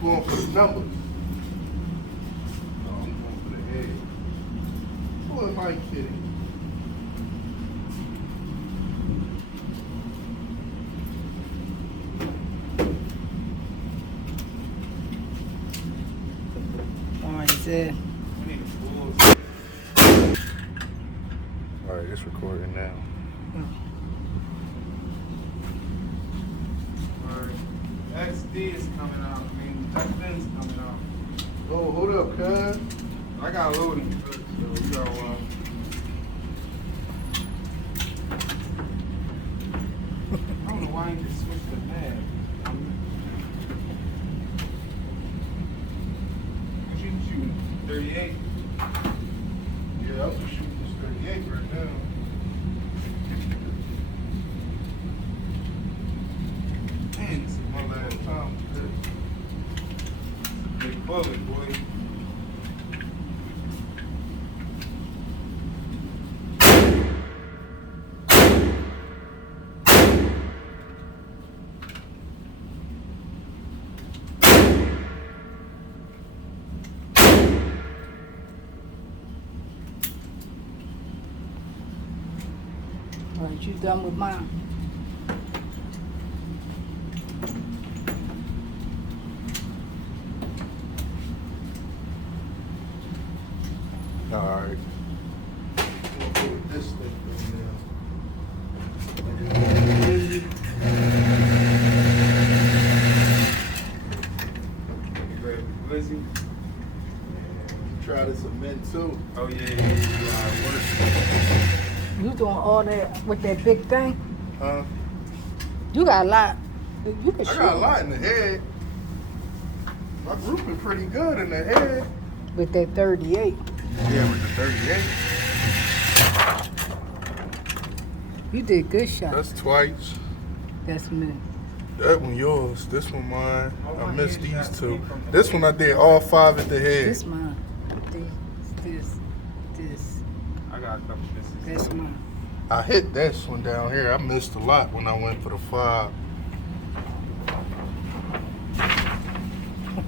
going for the numbers. No, I'm going for the head. Who am I kidding? There. Alright, it's recording now. Alright. XD is coming out. I mean, XD's coming out. Oh, hold up, cuz. I got loading first, so we got I don't know why I ain't just switch the pad. What you shooting? 38? Yeah, I'm shooting this 38 right now. Man, this is my last time. Big bullet, boy. All right, you done with mine? Alright. We'll go with this thing now. You ready to be busy? Try this amend too. Oh, yeah. You doing all that with that big thing? Huh? You got a lot. You can I shoot. got a lot in the head. My grouping pretty good in the head. With that 38. Yeah, with the 38. You did good shot. That's twice. That's me. That one yours. This one mine. I missed these two. This one I did all 5 at the head. This mine. This. I got a couple misses. That's mine. I hit this one down here. I missed a lot when I went for the 5.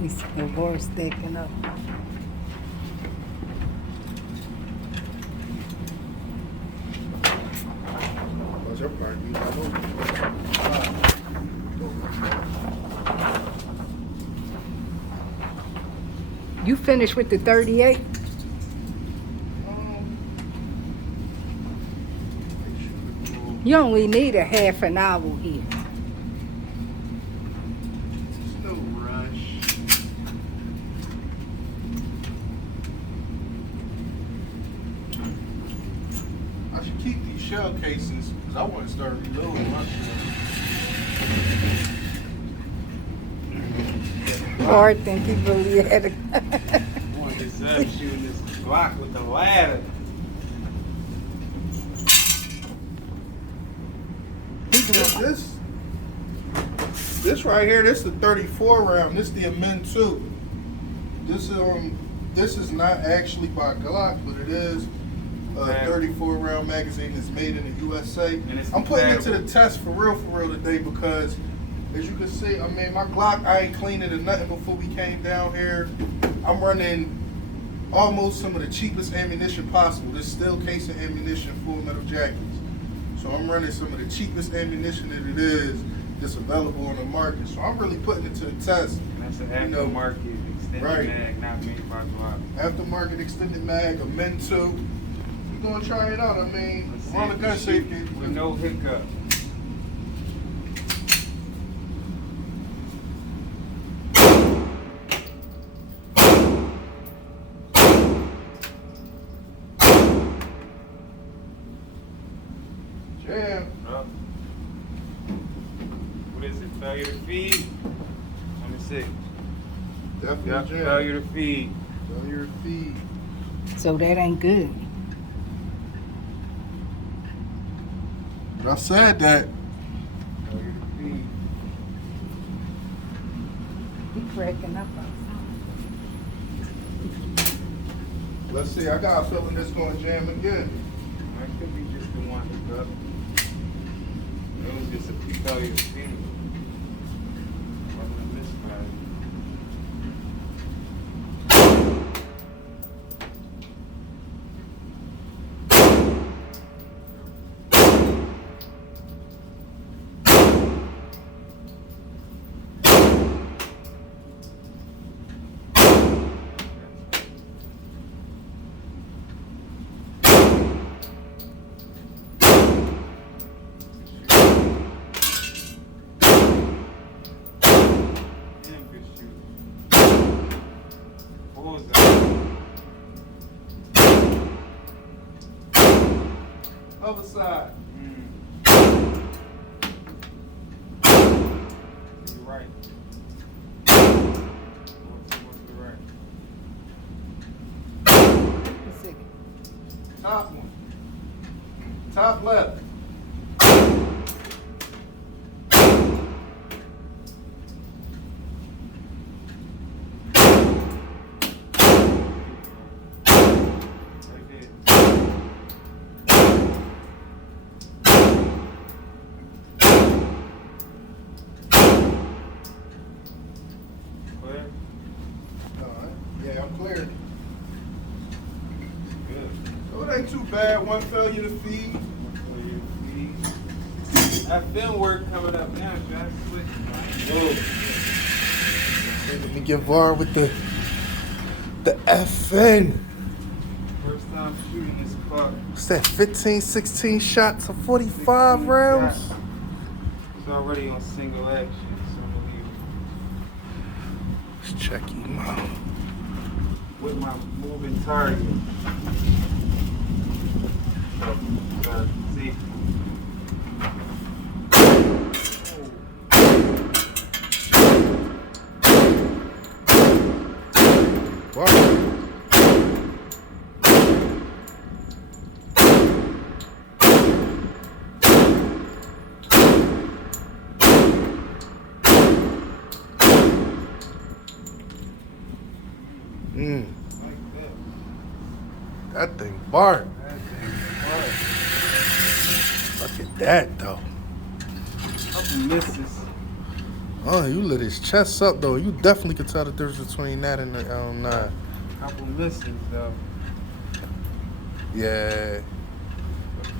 He's the worst stacking up. What's your part? You finished with the 38? You only need a half an hour here. There's no rush. I should keep these shell casings because I want to start reloading my shit. Hard think he really had a Boy, this up shooting this block with the ladder. This right here, this is the 34 round. This is the amend 2. This is not actually by Glock, but it is a 34 round magazine that's made in the USA. I'm putting it to the test for real today because, as you can see, I mean, my Glock, I ain't cleaned it or nothing before we came down here. I'm running almost some of the cheapest ammunition possible. This steel casing ammunition, full metal jackets. So I'm running some of the cheapest ammunition that it is that's available on the market. So I'm really putting it to the test. And that's an aftermarket extended mag, not made by Glock. Aftermarket extended mag, amend 2. We're gonna try it out. I mean, run the gun safety with no hiccup. Jam. What is it? Failure to feed? Let me see. Definitely Yep, jam. failure to feed. Failure to feed. So that ain't good. But I said that. Failure to feed. He cracking up. Let's see, I got a feeling this gonna jam again. That could be just the one hiccup. It was just a failure to feed. Wasn't a misfire. Other side. You're right. More to the right. Let's see. Top one. Top left. Right there. Clear? Alright. Yeah, I'm clear. Good. So it ain't too bad. One failure to feed. That film work coming up now, Jack. Let me get VAR with the FN. First time shooting this puck. What's that? 15, 16 shots of 45 rounds. It's already on single action, so I believe Let's check him out. with my moving target. See. Wow. Like That thing bark. that thing hard. Look at that though. Couple misses. Oh, you lit his chest up though. You definitely could tell the difference between that and the 9. Couple misses though. Yeah.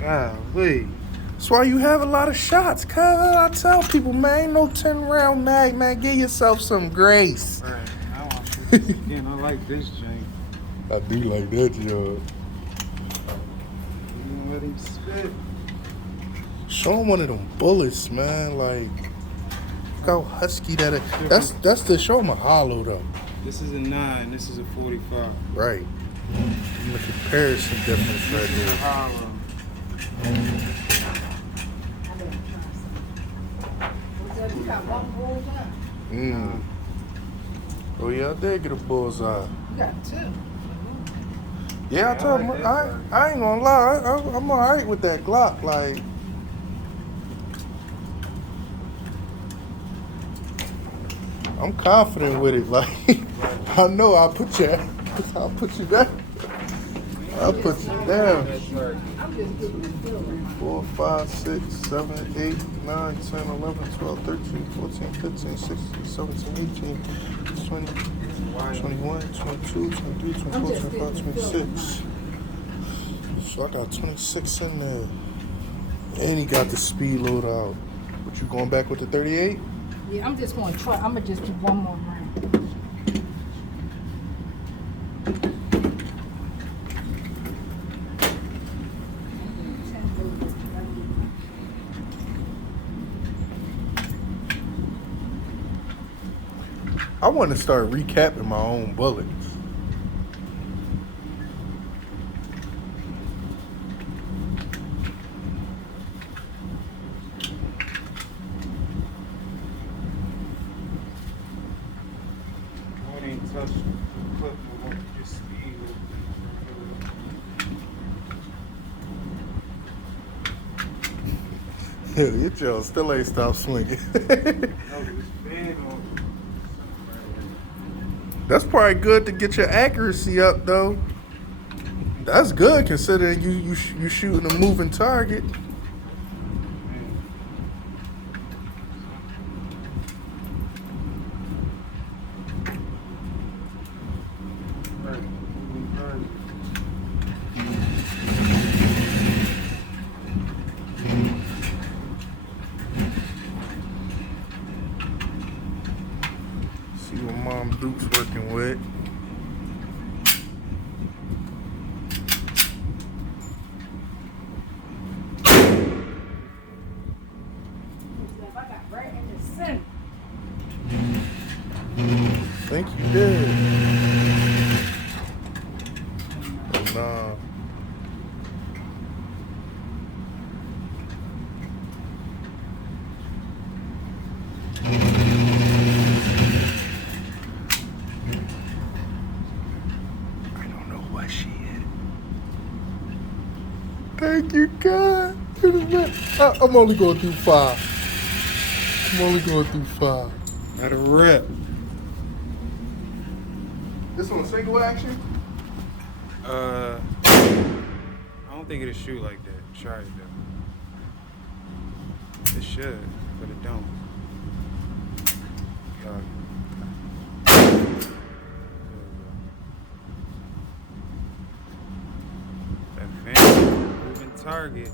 Golly. That's why you have a lot of shots, cuz I tell people, man, ain't no 10-round mag, man. Give yourself some grace. Right. I want to shoot this again. I like this jank. I do like that, yo. You gonna let him spit? Show him one of them bullets, man. Like, look how husky that is. That's the show him a hollow though. This is a 9. This is a 45. Right. The comparison difference right This is a there. hollow. You got one bullseye. Oh yeah, I did get a bullseye. You got 2. Yeah, I told him, I ain't gonna lie, I'm alright with that Glock. Like, I'm confident with it. Like, I know I'll put you down. I'll put you down. I'm just getting the feel right now. 4, 5, 6, 7, 8, 9, 10, 11, 12, 13, 14, 15, 16, 17, 18, 20, 21, 22, 23, 24, 25, 26. So I got 26 in there. And he got the speed load out. But you going back with the 38? Yeah, I'm just gonna try. I'm gonna just do one more round. I want to start recapping my own bullets. One ain't touched the clip, but won't get speed. Your jaw still ain't stopped swinging. No, this fan on. That's probably good to get your accuracy up, though. That's good considering you shooting a moving target. See what Mom Duke's working with. I got right in the center. Think you did. Oh, nah. think you can? I'm only going through 5. I'm only going through 5. Let it rip. This one single action? I don't think it'll shoot like that. Try it though. It should, but it don't. That fan moving target.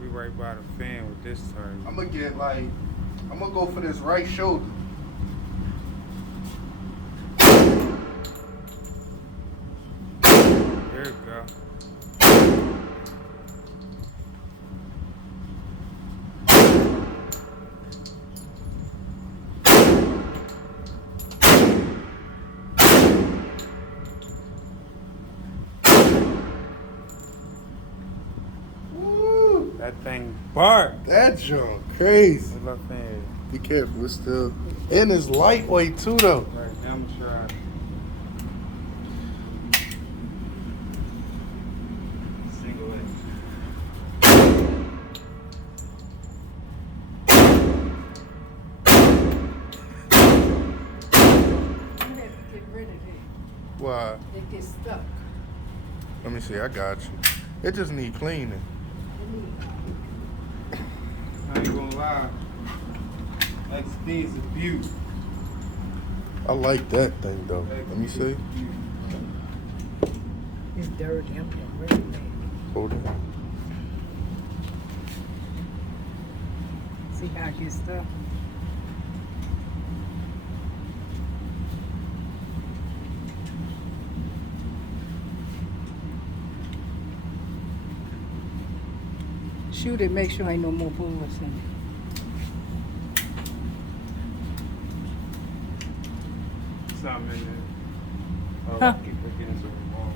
We right by the fan with this target. I'm gonna go for this right shoulder. There you go. Woo! That thing barked. That junk crazy. What's up, fan? Be careful, it's still. And it's lightweight too, though. Right, now I'm trying. Single leg. You have to get rid of it. Why? It gets stuck. Let me see, I got you. It just need cleaning. I ain't gonna lie. XD is a beaut. I like that thing, though. Let me see. It's dirty. I'm getting rid of it. Hold it. See how it gets stuck? Shoot it, make sure ain't no more bullets in it. Something in there. Oh, Huh? we're getting some revolver.